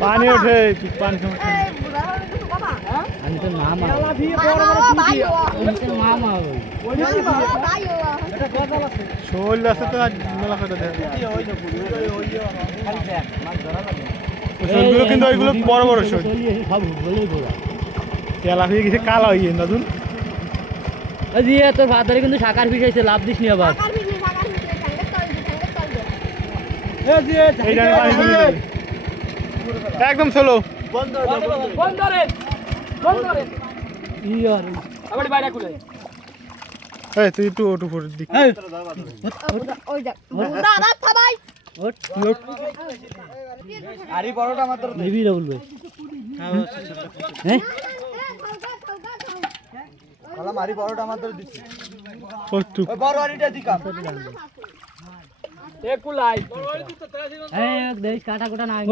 পানি ওঠে পানি সমস্যা আমি তো নাম শোল আছে তো মেলা করে শোলগুলো কিন্তু ওইগুলো বড় বড় শোল তেলা হয়ে গেছে কালো হয়ে নতুন। দিয়ে তোর ফাদারে কিন্তু শাকার ফিস হয়েছে লাভ দিস নি আবার একদম স্লো তুই একটু ওটু ফোর দিক নিবি রে বলবে হ্যাঁ ওটু হ্যাঁ দেশ কাটা কোটা নাই।